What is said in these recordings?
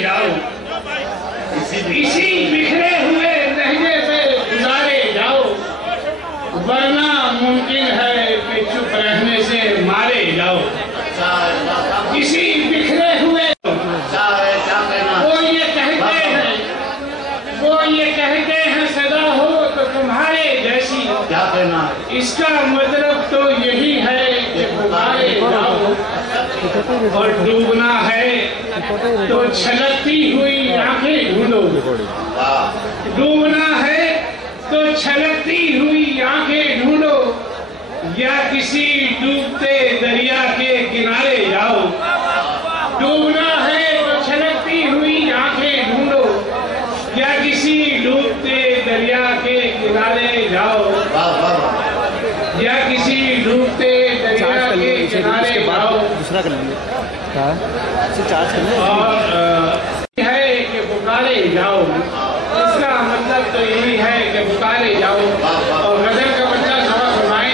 जाओ, इसी बिखरे हुए लहजे पे गुजारे जाओ, वरना मुमकिन है कि चुप रहने से मारे जाओ। इसी बिखरे हुए वो ये कहते हैं सदा हो तो तुम्हारे जैसी, क्या कहना, इसका मतलब तो यही है कि पुकारे जाओ। और डूबना है तो छलकती हुई आंखें ढूंढो, डूबना है तो छलकती हुई आंखें ढूंढो, या किसी डूबते दरिया के किनारे जाओ। डूबना है तो छलकती हुई आंखें ढूंढो, या किसी डूबते दरिया के किनारे जाओ, या किसी डूबते दरिया के किनारे जाओ। दूसरा कर लेंगे, चार्ज कर लेंगे। और है कि पुकारे जाओ, इसका मतलब तो यही है कि पुकारे जाओ। और गजल का बच्चा सवा फरमाए,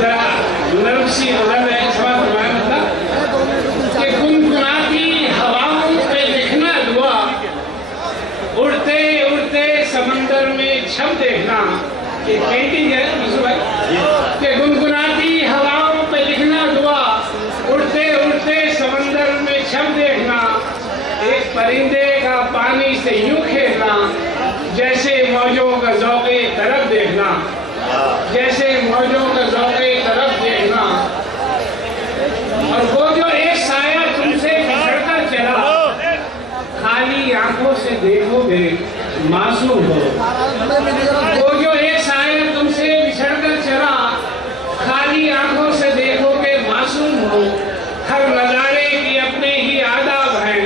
जरा नर्म सी गजल है, सवा फरमाए मतलब कि गुनगुनाती हवाओं पे लिखना दुआ, उड़ते उड़ते समंदर में छप देखना। ये पेंटिंग है कि गुनगुनाती हवाओं पे लिखना दुआ, उड़ते उड़ते समंदर में छप देखना। एक परिंदे का पानी से यूं खेलना, जैसे मौजों का ज़ौक़े तरफ देखना, जैसे मौजों का ज़ौक़े तरफ देखना। और वो जो एक साया तुमसे बिछड़ता चला, खाली आंखों से देखोगे मासूम हो। वो जो एक साया तुमसे बिछड़कर चला, खाली आंखों से देखोगे मासूम हो। हर नजारे की अपने ही आदाब हैं,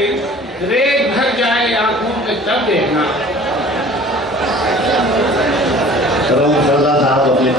रेत भर जाए आंखों में तब देखना। सरदार साहब अपने